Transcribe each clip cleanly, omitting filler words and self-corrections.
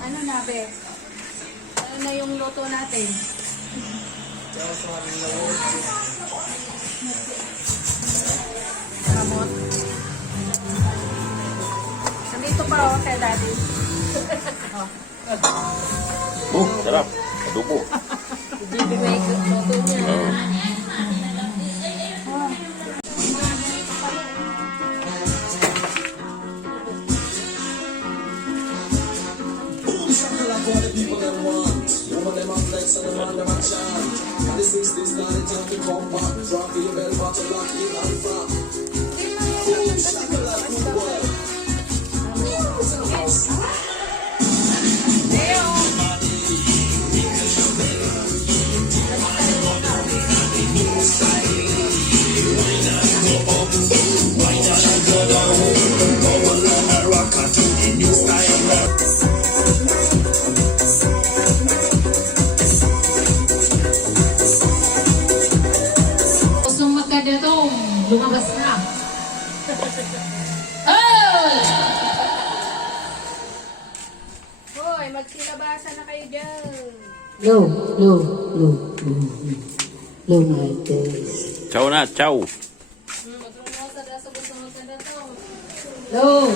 Ano na, be? Ano na yung luto natin? Kamot. Nandito pa ako kay daddy. Sarap. Adobo. Baby make luto niya. Gustong magkadatong, lumabas na. Oh! Hoy, magsilabasa na kayo dyan. No, my days. Ciao na, ciao. Magrumosa na sa gusto magkadatong. No,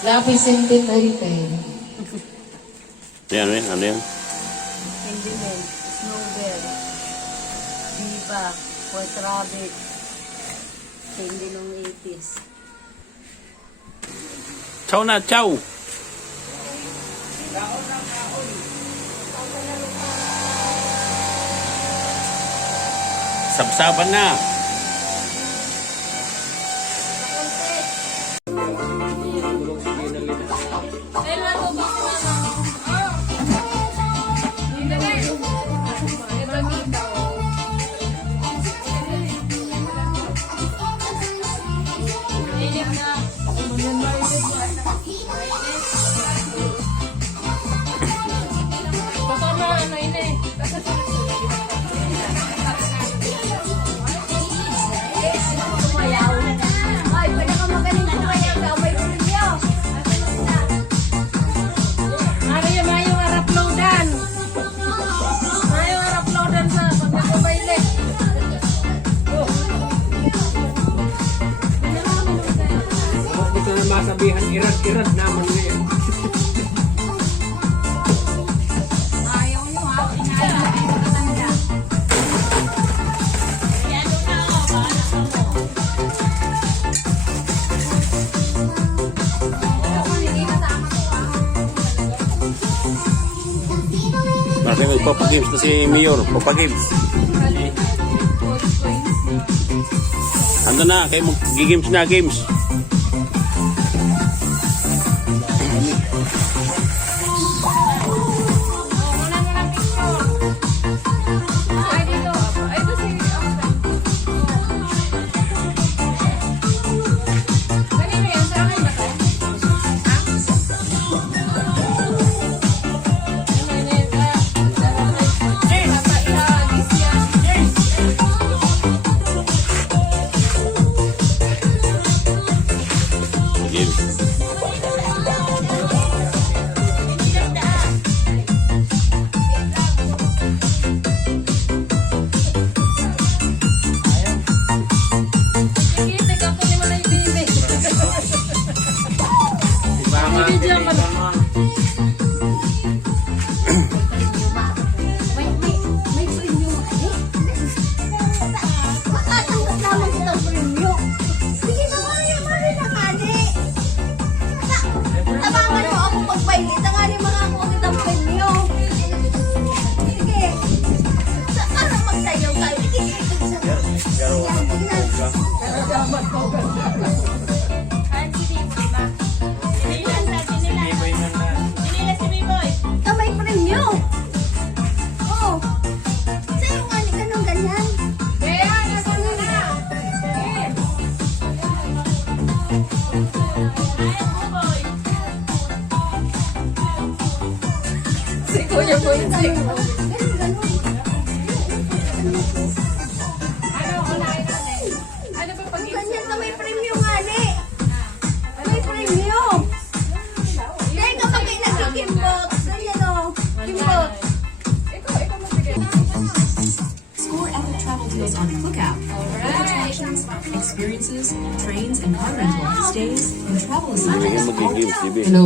lapis centenary tayo. Yan, ano yan? Candyman, Snowbell, Diva, White Rabbit, candy nung 80s. Ciao na, ciao. Sabsaban na. Masabihan irad-irad naman ngayon. Ayaw nyo ha, inaayos kayo matanda. Natin magpapagames na si Mayor. Papagames. Ando na, kayo mag-games na, games. Score epic travel deals on Lookout. Destinations, experiences, trains, and car rental, stays, and travel Hindi assignments. ka mag-games, JB. Hello.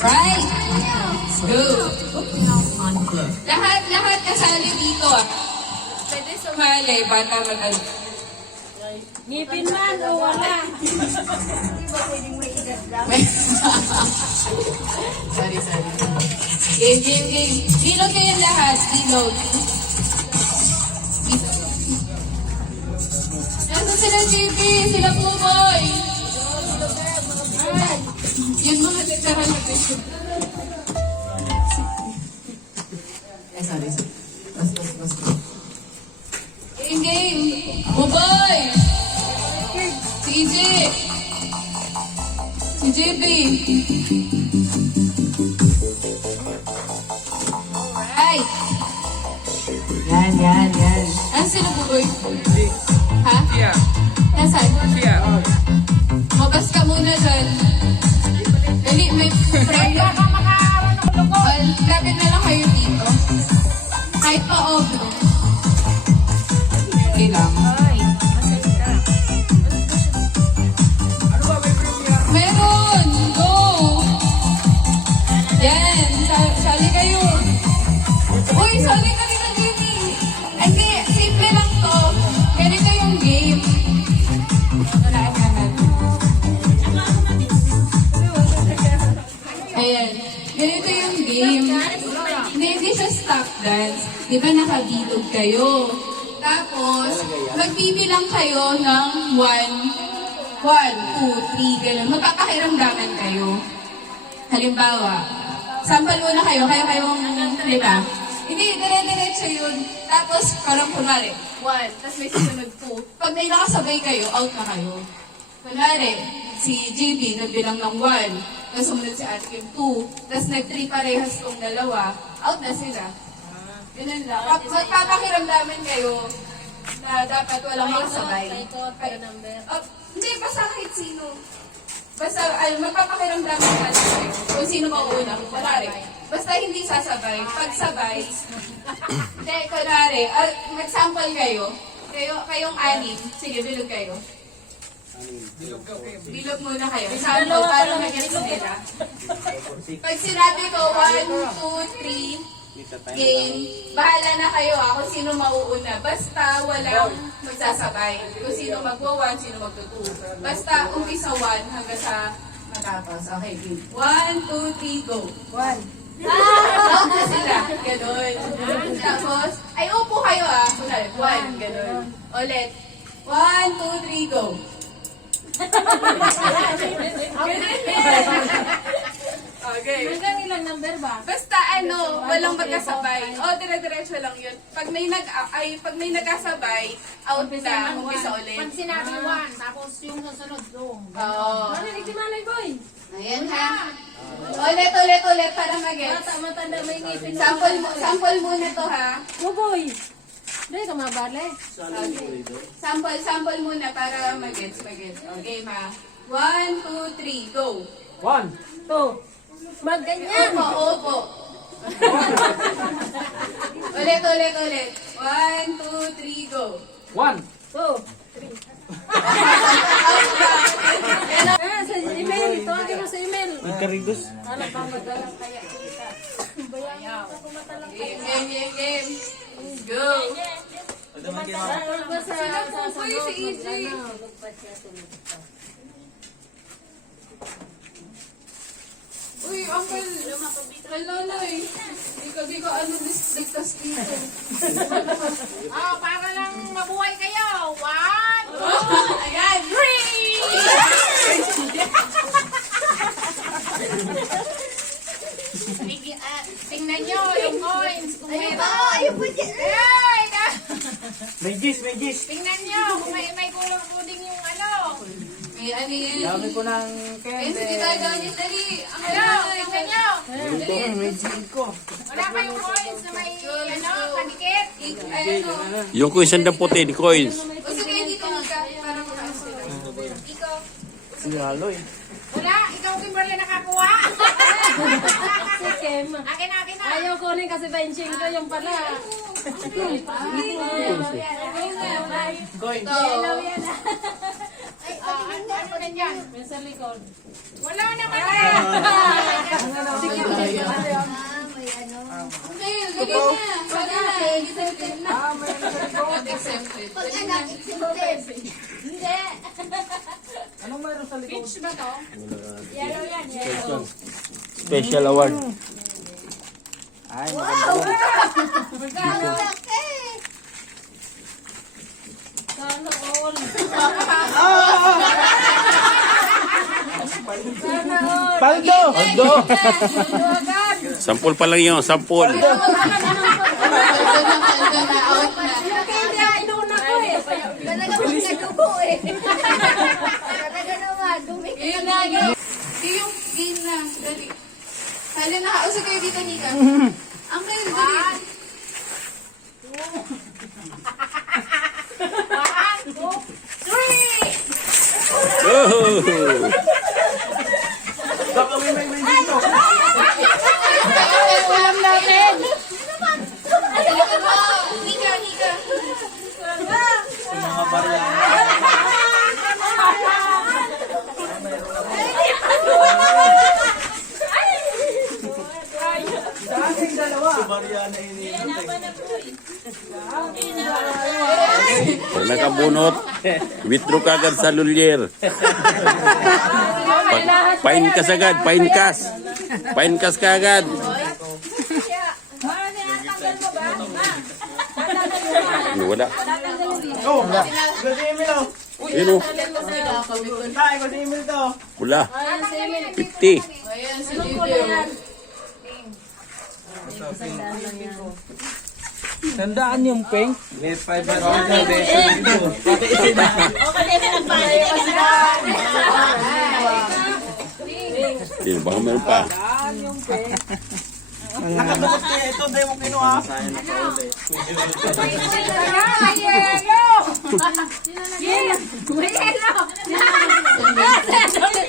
Right. Go. On Glow. Lahat kasali dito ah. Pwede sumali, bata mag Ngipin man o wala. Sorry. Game. Bilog kayong lahat. Bilog. Nasaan sila, JP? Sila Puboy. Ay, yun mga titirahan natin. Sorry. Bas. Game. Puboy. CJ. Si JP. Alright. Yan. Ano sila Puboy? Ha? Siya. Nasaan? Siya. Mabas ka muna dyan. Dali, may friend ka. Lapit na lang kayo dito. Kahit pa obro. Okay lang. Ano ba may premiere? Meron! Go! Yan! Sali kayo! Uy, sali ka rin ng gaming! Hindi, simple lang to. Ganito yung game. Wala naman. Ayan. Ganito yung game. Hindi siya stop dance. Di ba nakabilog kayo? Tapos, magbibilang kayo ng 1, 2, 3, gano'n. Magpapakiramdaman kayo. Halimbawa, sample muna kayo, kayong, di ba? Hindi, dire-diretso yun. Tapos, parang kunwari, 1, tapos may susunod 2. Pag may nakasabay kayo, out na kayo. Kunwari, si JB nagbilang ng 1, tapos sumunod si Ate Kim 2, tapos nag-3 parehas tong dalawa, out na sila. Ganun lang. Magpapakiramdaman kayo na dapat walang makasabay. Hindi, basta kahit sino. Basta, magpapakiramdaman ka lang kayo kung sino mauuna. Kunwari, basta hindi sasabay. Pag sabay, hindi, kunwari, mag-sample kayo. Kayong anim. Sige, bilog kayo. Bilog muna kayo. Sample para mag-gets nila. Pag sinabi ko, 1, 2, 3, game, bahala na kayo kung sino mauuna. Basta walang magsasabay. Kung sino magwa-1, sino magtutu. Basta umpisa 1 hanggang sa matapos. Okay, game. 1, 2, 3, go. 1. Out na sila. Ganon. Tapos, ay upo kayo Kunwari, 1. Ganon. Ulit. 1, 2, 3, go. Okay. Hanggang ilang number ba? Basta walang magkasabay. Dire-diretso lang yun. Pag may nagkasabay, out na, umpisa ulit. Pag sinabi 1, tapos yung susunod doon. Oo. Narinig si Malay Boy. Ayan ha. Ulit para mag-gets. Matanda may ngipin. Sample muna to ha. Boy. Hindi ka mabale. Sample muna para mag-gets. Okay ma. 1, 2, 3, go. 1. 2. Magganyan. Opo. Ulit. 1, 2, 3, go. 1. 2. Sa email. Tawagin mo sa email. Nagkarigos. Ano pa madala kaya kita. Bayan ako matalang Game. Go. Sila po si EJ. Uy, uncle. Kalala Di ko ligtas dito. para lang mabuhay kayo. 1, 2, Ayan. 3. Tingnan nyo yung coins. Kung meron. Ayun po dyan. Ay, May gis. tingnan nyo kung may kulang puding yung ano. May ano yan. Dami ko ng Ayun, sige tayo dali. Ang Ano, tingnan nyo. may gin ko. Wala kayong coins na may kadikit. Yung coins ang puti, di coins. O sige, dito ka. Para makaas sila. Ikaw. Si Aloy. Wala, ikaw Kimberly nakakuha. Si Kim. Akin na. Ayaw kunin kasi 25 yung pala. Coin. May sa likod. Okay, lagay niya. Sabi na, accepted na. Not accepted. Anong mayroon sa likod? Special award. Ay, Sana all. Paldo! Aldo! Sampul pa lang yun, sampul. Aldo na, out na. Yun na, yun. Yung game na. Dali. Hala, nakausap kayo dito, Nika. Ang kayo, dali. Oh! Baka may dito. Alam namin. Talaga mo. Nika. Mga barya. Dating dalawa. Si barya na Pag nakabunot, withdraw ka agad sa lulyer. Pain kas agad, pain kas. Pain kas ka agad. Ano, wala. Oh, gusto email oh. Yun o, Tay, gusto email to. wala. 50. Ayan, si Vivian. Tandaan yung pink. May 500 na beso dito. Pati isin na. Yun, baka meron pa. Nakatulog kaya ito, dahil mo kinuha.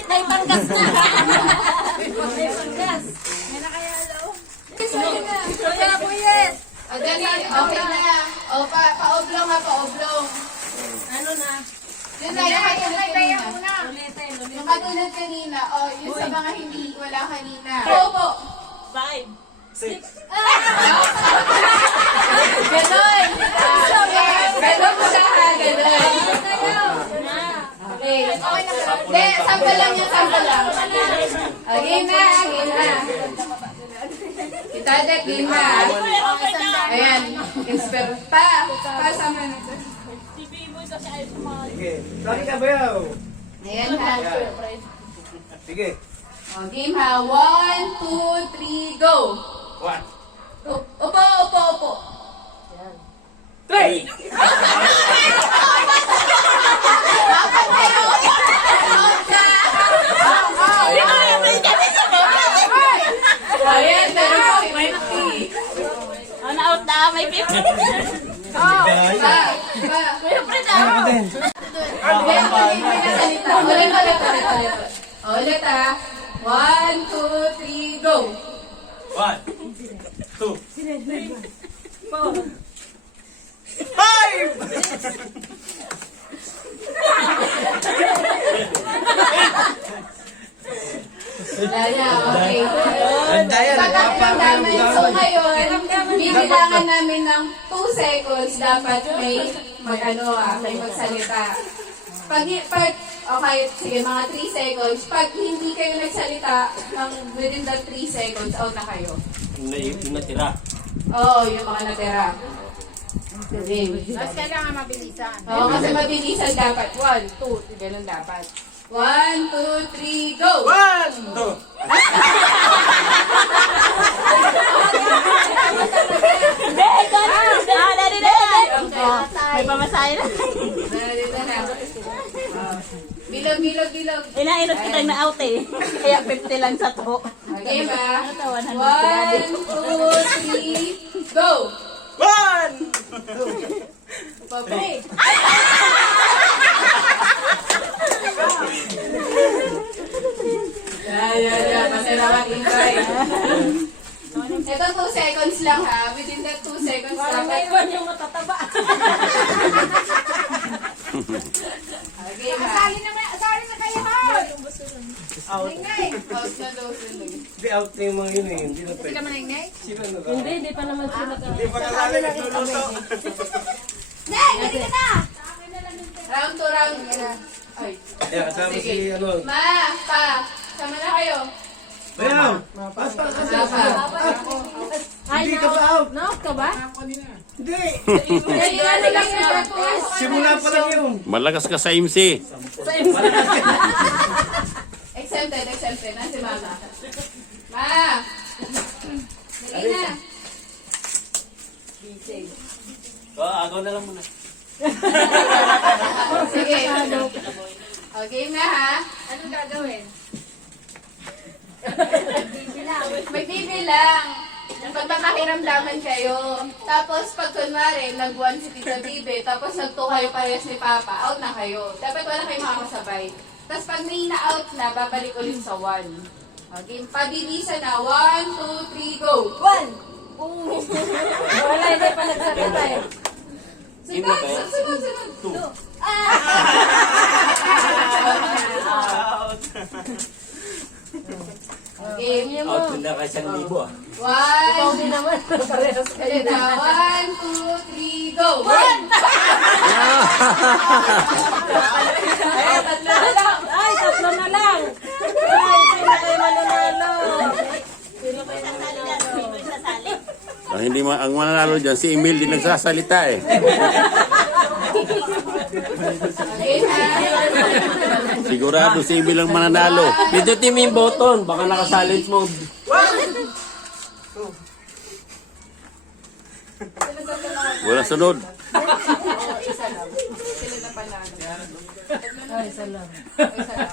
May panggas na. O, dali. Okay na. O, pa-oblong ha, pa-oblong. Ano na? Yun na, yung katulad kanina. Yung katulad kanina. O, yun sa mga hindi wala kanina. Opo. 6. Ganon. Ganon siya ha, ganon. Okay. Hindi, sample lang yan, sample lang. Game na. Itadet, game na. Ayan. Pasama na ito. Sige. Sorry ka ba yaw? Ayan ha. Sige. O, game ha. 1, 2, 3, go. 1. Upo. Ayan, meron po 50. Na-out na, may 50. Ulit ha. 1, 2, 3, go. 1, 2, Daya, okay. Daya, Pagkakamdaman. So ngayon, bibilangan namin ng 2 seconds dapat may magsalita. Okay, sige, mga 3 seconds. Pag hindi kayo nagsalita within the 3 seconds, out na kayo. Yung natira. Oo, yung mga natira. Game. Mas kailangan mabilisan. Oo, kasi mabilisan dapat. 1, 2, ganun dapat. 1, 2, 3, go! 1, 2. May pamasahe na. Dito na. Bilog. Inainot kitang na-out eh. Kaya 50 lang sa to. Okay ba? 1, 2, 3, go! 1! Pabre. Yeah. Kasi naman, Inday. Ito 2 seconds lang ha. Within that 2 seconds Parang dapat. naiwan yung matataba. Okay, ha? Sali na kayo, hoy! Out. Out na daw sila. Hindi, out na yung mga yun eh. Hindi na pwede. Hindi ka maningay? Sino na ka? Hindi pa naman sila ka. Hindi pa kasali nagluluto. Round to round. Ay. Kaya kasama Sige. si ano. Ma, pa, sama na kayo. Bayaw! Basta kasi. Ay, Hindi ka ba out? na-out ka ba? Hindi! Ay, ano lang na Simula pa lang yun. Malakas ka sa MC. Exempted. Na si Mama. Ma! Dali na. Agaw na lang muna. Sige. Okay na ha. Anong gagawin? Magbibilang. Pagmamakiramdaman kayo. Tapos pag kunwari, nag-1 si Tita Bibe, tapos nag-2 kayo parehas ni Papa, out na kayo. Dapat wala kayong makakasabay. Tapos pag may na-out na, babalik ulit sa 1. Okay, pabilisan na. 1, 2, 3, go! 1! Wala, hindi pa nagsalita eh. Sunod. 2. Okay, Out na ka 1,000 ah. 1, Hindi naman. Parehas kayo. 1, 2, 3, go! 1! Ay, tatlo na lang. Ay, sino kayo mananalo? Ang mananalo dyan, si Emil din nagsasalita eh. Okay, ha? Sigurado si Emil ang mananalo. Pindutin mo yung button, baka nakasilent mode. Wala sunod. Isa lang. Sila na panalo. Ay, salam. Isa lang.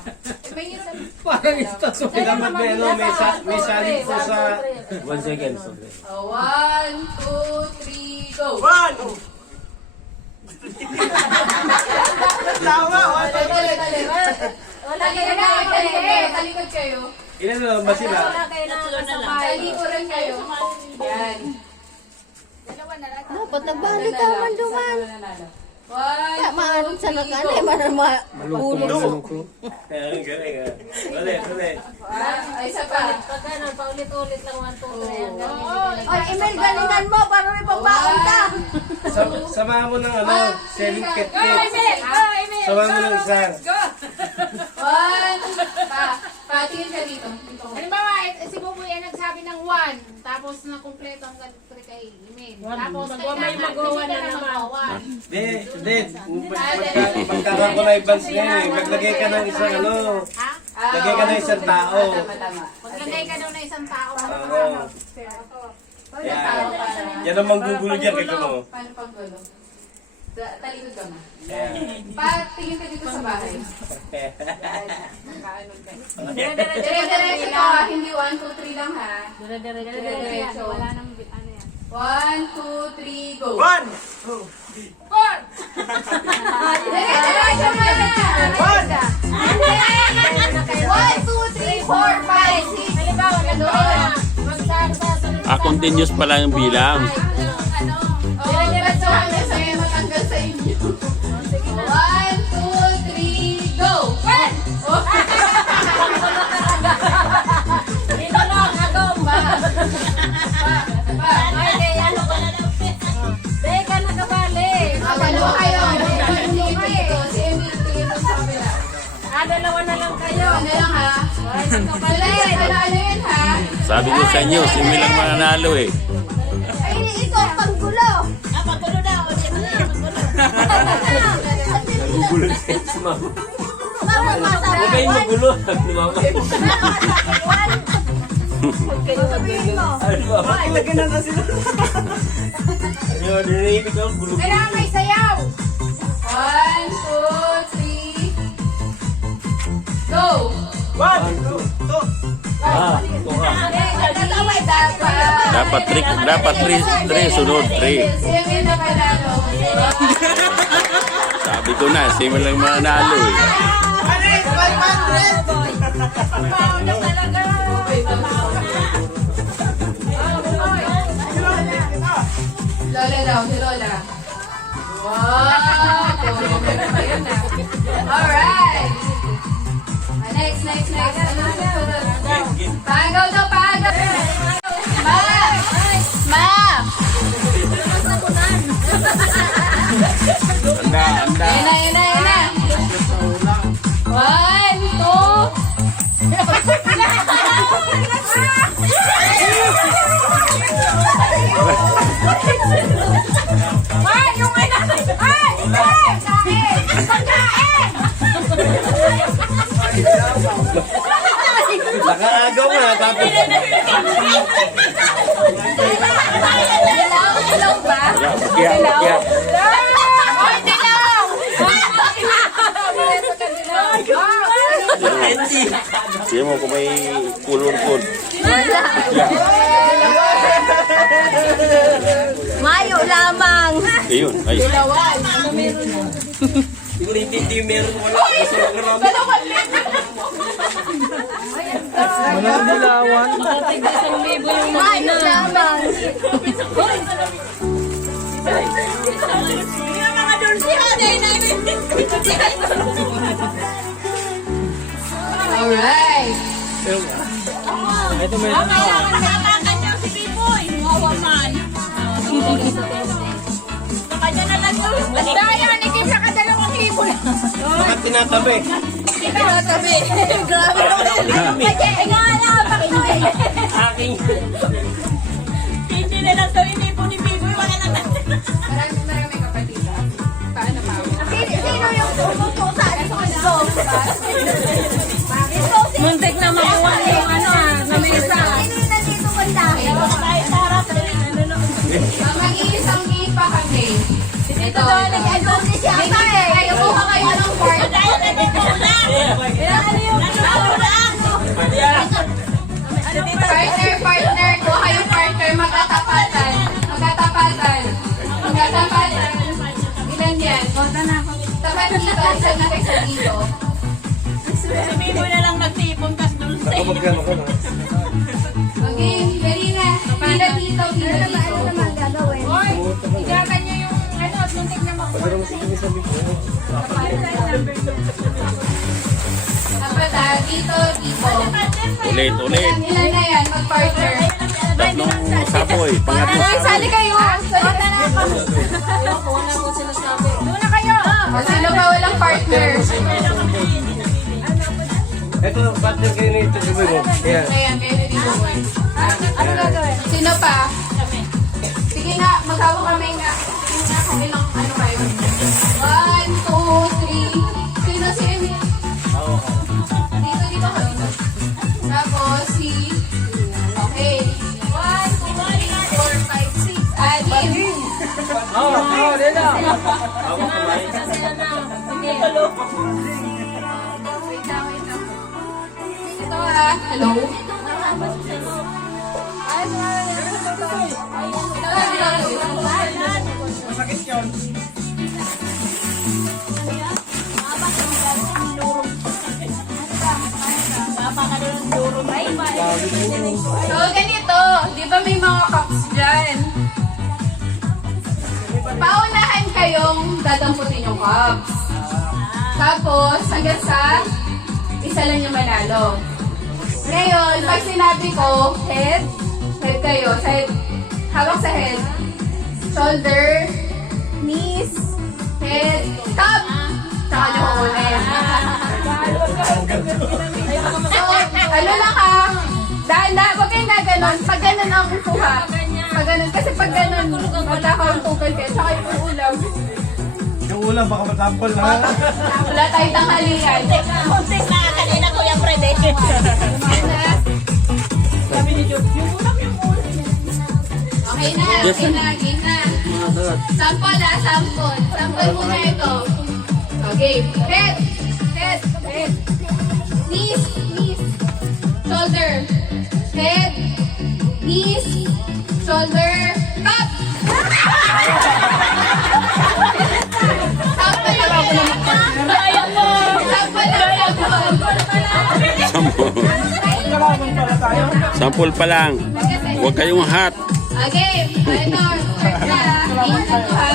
May isa lang. Parang ito. So, dapat may saling po sa... 1 second. 1, 2, 3, go! 1! Tawa! Wala kayo na talikod kayo. Ilan na ba sila? Wala kayo na kasabay. Talikuran kayo. Yan. Dapat nagbalik ka man duman. 1, Maaari 2, sa 3, nakali, go! mahulog. Ang galing ah. Ulit. Ay, isa pa. Pag ganun, paulit-ulit lang 1, 2, 3. Ay, Emil, galingan mo para may pambaon ka. Samahan mo ng ano, 7 ket Go, Emil! Go, Emil! Samahan mo ng isa. 1, patingin ka dito. Halimbawa, si Buboy ay nagsabi ng 1, tapos na kumpleto ang ganito kay Imin. Tapos, May magawa na naman. Hindi. Pagkakaroon ko na advance ngayon eh. Maglagay ka ng isang ano. Lagay ka ng isang tao. Tama. maglagay ka daw na isang tao. Oo. Yan ang manggugulo dyan kay Kuno. Paano pag gulo? Talikod ka ma. Patingin ka dito sa bahay. Dire-diretso ka ha. Hindi 1, 2, 3 lang ha. Dire-diretso. Wala nang ano yan. 1, 2, 3, go! 1! Dire-diretso mo na! 1, 2, 3, 4, 5, 6. Halimbawa, gano'n. Continuous pala yung bilang. Dire-diretso hanggang sa may matanggal sa inyo. 1, 2, 3, go! 1! Dito lang, agom ba? Ay, ano ko na daw. Teka, nakabali. Dalawa kayo. Si Emil, dito sa kabila. Dalawa na lang kayo. Ano lang ha? Wala yun ha? Sabi ko sa inyo, si Emil ang mananalo eh. Ay, ito, panggulo. Pagkulo na. O, di ba na? Nagugulo siya si mama. Mama, masa. Huwag kayong magulo. Sabi ni mama. Sabihin mo. Ano ba? Ilagay na sila. Ano, dinahimik ako. Gulo. Kailangan may sayaw! 1, 2, 3, go! 1, 2, 2. Ito ka. Dapat 3 sunod, 3. Si Emil na panalo. Sabi ko na, si Emil ang mananalo eh. Alis! Lola daw, si Lola. Wow! Alright! Next. Ano susunod? Pagaw daw, pagaw! Ma! Anda. Ayun na. 1, 2. Nakaagaw nga, tapos Dilaw ba? Kaya. Ay, dilaw! Siya mo kung may kulon-kulon. Mayo lamang. Ayun. Ay. Siguro hindi meron wala. Gusto lang naman. Mayo lamang. Alright. Ito may bakit tinatabi? Tabi. Grabe naman. Ay, nga lang, pakinggan. aking. Marami kapatid. Paano pa ako? Sino yung tumuto sa alikso? Muntik na makuha yung na mesa. Sino yung nandito banda? Mag-iisang pa kami. Ito. Ito si Siaka eh. Ayaw ko kayo ng part. Partner. Kuha kayong partner. Magtatapatan. Ilan yan? Tapat dito. Isa na kaysa dito. Ako magkano ko na. Okay. Dali na. Pila dito. Ano naman gagawin? Igakan niyo yung muntik na makuha. Tapat dito. Ulit. Ilan na yan? Mag-partner. Tatlong sapoy. Pangatlo. Ay, sali kayo. Sali na ako. Doon na kayo. Sino ba walang partner? Ito, partner kayo na ito. Sige mo. Kaya. Ayan, kayo dito. Ano gagawin? Sino pa? Sige nga, magkawa kami nga. Sige nga, kami lang. Ano kayo? 1, 2, 3. Sino si Emil? Dito kayo. Tapos si... Okay. 1, 2, 3, 4, 5, 6. Anim. Wait lang. Ito hello? So, ganito. Di ba may mga cups dyan? Paunahan kayong dadamputin yung cups. Tapos, hanggang sa isa lang yung manalo. Ngayon, pag sinabi ko, head kayo. Hawak sa head. Shoulder, knees, head, cup. Tsaka nyo kukunin. So, ano lang ha? Dahan-dahan, huwag kayong naganon. Pag ganon ang kuha. Pag ganon, kasi pag ganon, magkakauntukan kayo. Tsaka yung ulam. Yung ulam, baka matampol na. Wala tayong tanghalian. Muntik na kanina ko yung Fred eh. Okay na. Sample Sample muna ito. Okay. Head. Knees. Shoulder. Head. Knees. Shoulder. Cup. Sample lang. Sample pa lang. Huwag kayong hot. Okay, ito. Start na. Game na to, ha?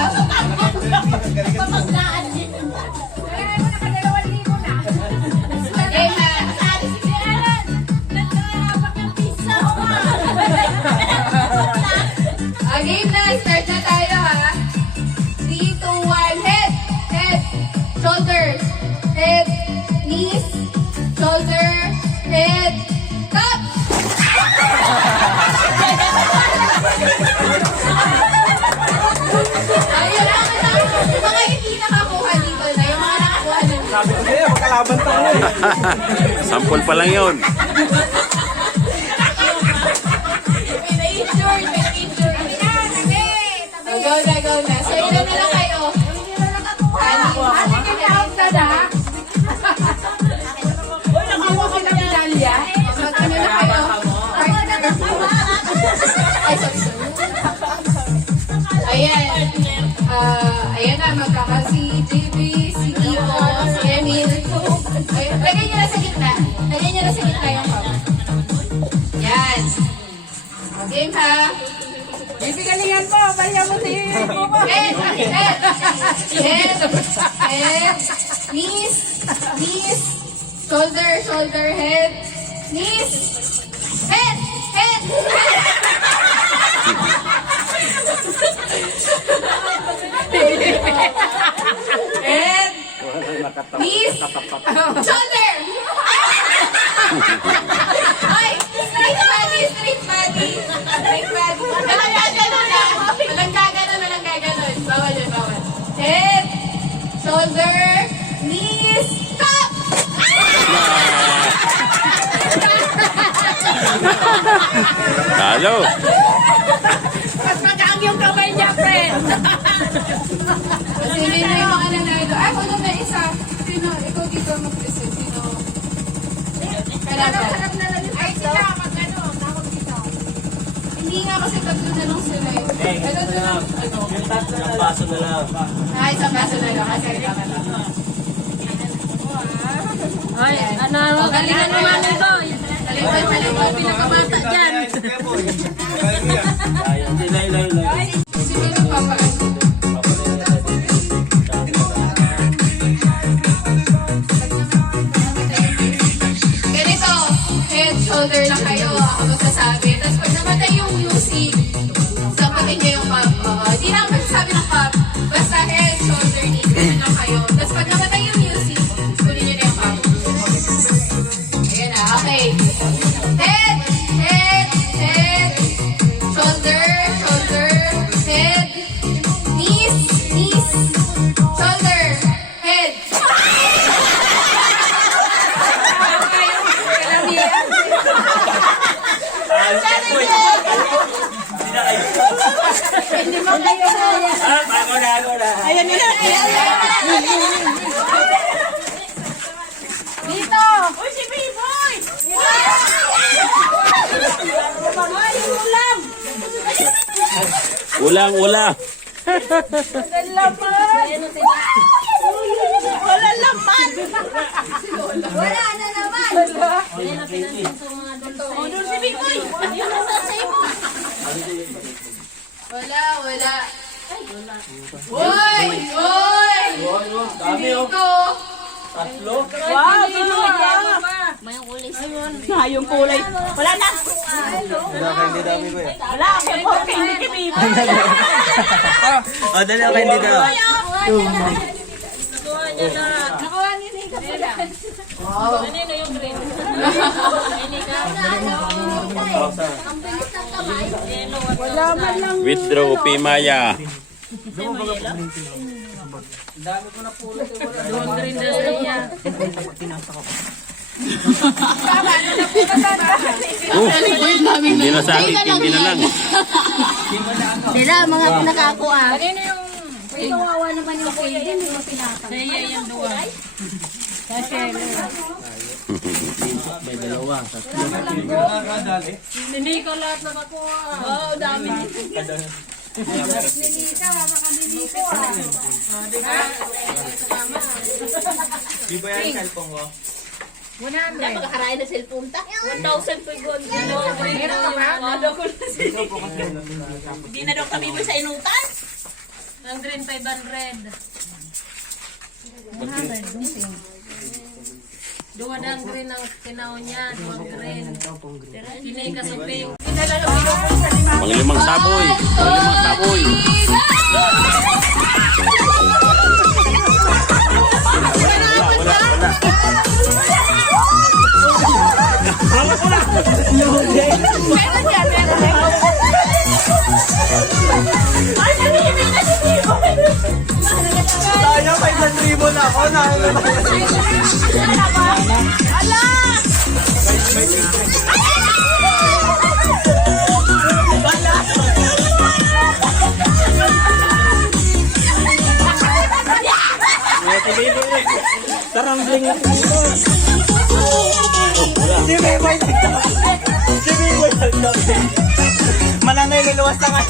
Game na. Game na. Start na tayo, ha? 3, 2, 1. Head. Head. Shoulders. Head. Knees. Shoulder. Head. Top. Ayun lang. Yung mga hindi nakakuha dito na. Yung mga nakakuha na. Sabi ko sa'yo, magkalaban tayo eh. Sample pa lang yun. May na-injured. Go na, go na. So, ilan na lang kayo? Magkano na kayo? Ay, sorry. Ayan. Ayan na, magkakasi JB, si Nico, si Emil. Ayun, lagay niyo na sa gitna. Lagay niyo na sa gitna yung cup. Yan. Game ha. Bibigalihan mo, balihan mo si Head, knees, shoulder, head, knees, head. Head, knees, shoulder. Ay, straight body. Walang gaganon. Bawal yun. Head, shoulder, knees, top! Talo. Mas magaang yung kamay niya, friend. Sino na yung mga nanalo? Ay, wala na isa. Sino? Ikaw dito mag-present. Sino? Kalaban. Ay, sila, magkano? Tawag dito. Hindi nga kasi tatlo na lang sila eh. Ito na lang. Isang baso na lang. Ay, isang baso na lang kasi tama. Ay, ano, galingan naman ito. Talipad. Pinakamata dyan. Lay. Sino yung papaano? Ganito, head, shoulder lang kayo. Ako magsasabi. Tapos pag namatay yung music, sapatin niyo yung cup. Hindi na ako magsasabi ng cup. Basta head, shoulder, knees. Ganun lang kayo. Tapos pag namatay yung music, kunin niyo na yung cup. Ayan na, okay. Head, shoulder, head, knees, shoulder, head. Hindi mo kayo kaya. Ako na. Ayan nila. Dito. Uy, si B-Boy. Ay, ulam. Ulang. Walang laman. Walang laman. Wala na naman. O, doon si B-Boy. Yun ang sasay mo. Wala. Uy! Dami oh. Dito! Tatlo. Wow, binuha. Na, yung kulay. Wala na. Hindi dami ko eh. Wala, okay po. Hindi kami. Oh, dali ako hindi daw. Nakuha ni Nika pala. Kanino yung green? Nika. Wala man lang. Withdraw, Pimaya. Doon green na sa iya. Hindi na sa akin, hindi na lang. Sila, mga nakakuha. Kanino yung... Ay, kawawa naman yung candy. Hindi mo pinaka. Sa iya yung duwa. Sa Shelo. Hindi ko lahat nakakuha. Oo, dami. 100. Magkakarain na cellphone ta. 1,000 po yun. Meron ka ba? Hindi na daw kami mo sa inutan. Ang green 500. Dua na ang green ang kinaw niya. Duwang green. Pinay ka suping. Panglimang saboy. Panglimang saboy. Wala. Tayo, may sanribo na ako na. Tarambling. Mananay, niluwas na nga.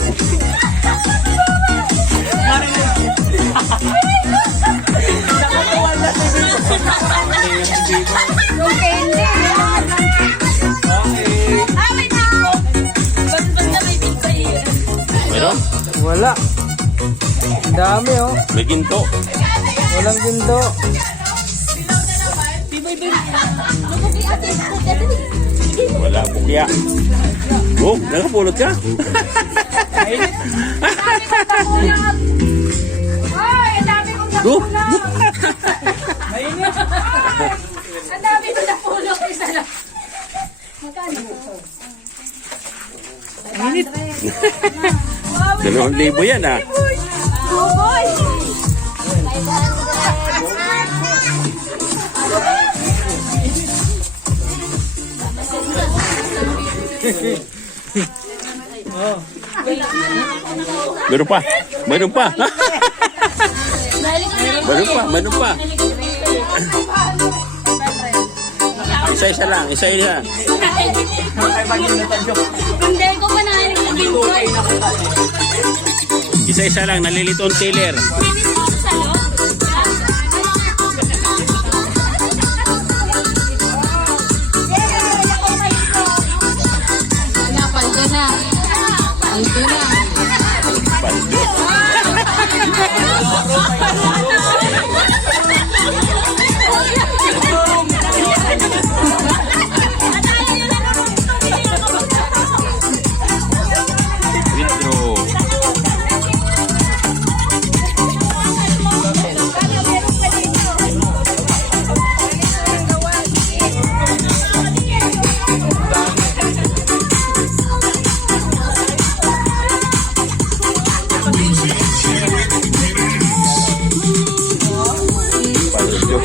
Meron? Wala. Dami oh. May ginto. Walang gundo. Wala, bukya. Oh, nakapulot ka? Ay, ang dami kong Oh, Ang dami kong napulot. Isa lang. ₱2,000 yan ah. Meron pa. Meron pa. Meron pa. Meron pa. Isa-isa lang. Isa-isa. Hindi ko pa narinig. Isa-isa lang. Nalilito ang teller. Paldo na. Paldo na. Paldo. Withdraw. Paldo.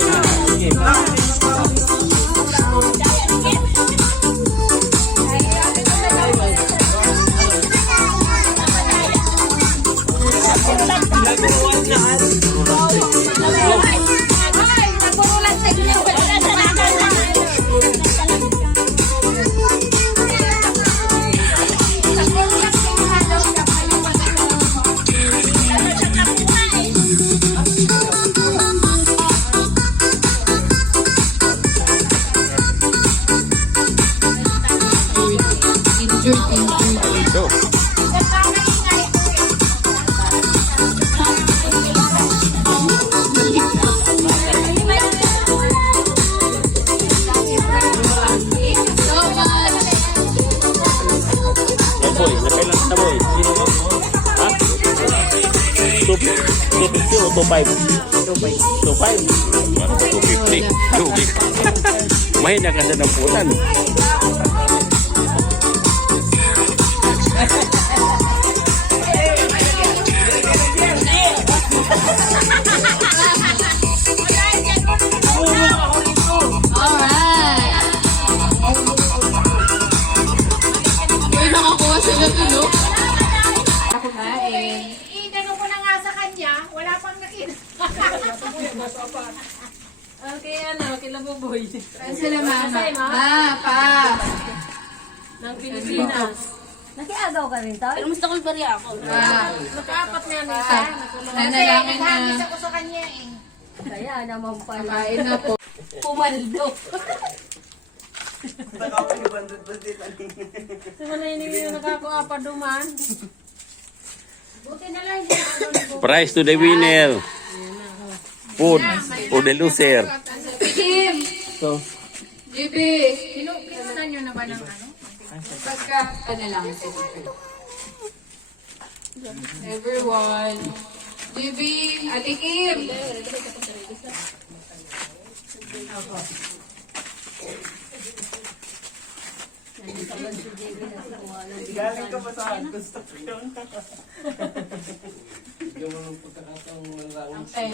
Boy, nakailan na boy? Ha? 250 o 25? 25. Parang 250. Lugi. Mahina ka sa nampunan. Itanong ko na nga sa kanya, wala pang nakita. Okay, ano, kila Buboy. Sila mama. Pa. Ng Pilipinas. Nakiagaw ka rin, tao? Pero gusto ko bari ako. Naka-apat na yan isa. Nanalangin na. Naghagis ako sa kanya eh. Kaya naman pala. Kain na po. Pumaldo. Sa mga hindi yung nakakuha pa duman. Buti na lang dito. Prize to the winner. Food for the loser. Kim! JB! Pinunan nyo na ba ng ano? Pagka, lang. Everyone. JB! Ate Kim! Galing ka pa saan? Gusto ko yun. Ay,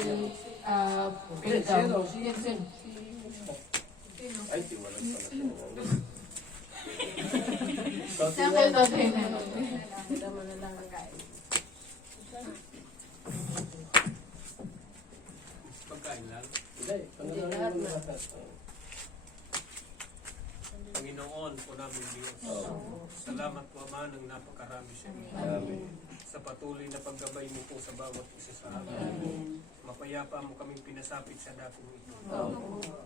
Ay, di wala Sample to tayo na. Pagkain lang. Panginoon po namin Diyos. Salamat po Ama ng napakarami sa inyo. Sa patuloy na paggabay mo po sa bawat isa sa amin. Mapayapa mo kaming pinasapit sa dakong ito.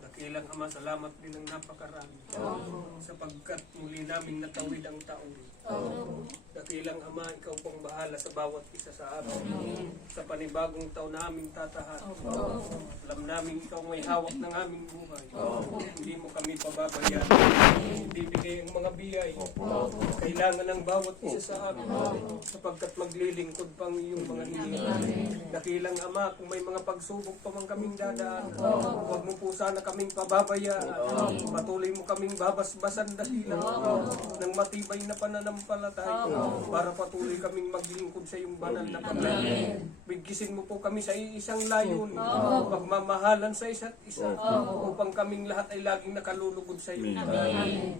Dakilang Ama, salamat din ng napakarami. Sapagkat muli naming natawid ang taon. Dakilang Ama, ikaw pong bahala sa bawat isa sa amin. Sa panibagong taon na aming tatahan. Alam namin ikaw may hawak ng aming buhay. Hindi mo kami pababayaan. Bibigay ang mga biyay. Kailangan ng bawat isa sa amin. Sapagkat maglilingkod pang iyong mga hinihingi. Dakilang Ama, kung may mga pagsubok pa man kaming dadaan, huwag mo po sana kaming pababayaan. Patuloy mo kaming babasbasan dakilang ng matibay na pananampalataya para patuloy kaming maglingkod sa iyong banal na paglalaan. Bigkisin mo po kami sa isang layunin, pagmamahalan sa isa't isa, upang kaming lahat ay laging nakalulugod sa iyo.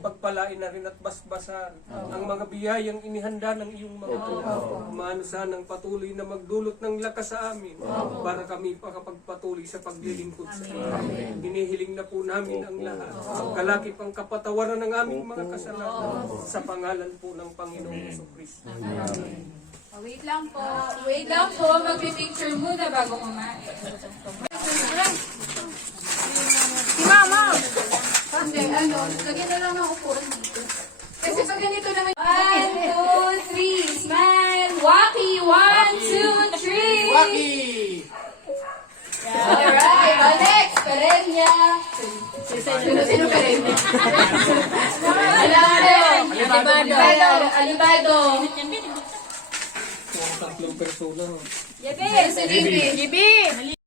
Pagpalain na rin at basbasan ang mga biyayang inihanda ng iyong mga maano sanang patuloy na magdulot ng lakas sa amin para kami pakapagpatuloy sa paglilingkod sa iyo. Hinihiling na po namin ang lahat. Kalakip ang kapatawaran ng aming mga kasalanan sa pangalan po ng Panginoong Jesucristo. Wait lang po. Wait lang po. Magpipicture muna bago kumain. Si Mama! Hindi, lagyan na lang ng upuan dito. Kasi pag ganito naman. 1, 2, 3. Smile! Waki! 1, 2, 3! Waki! Alright! Next! Perenya! Sino Perenya? Alibado! Alibado! Tatlong persona. Yabe! Yabe!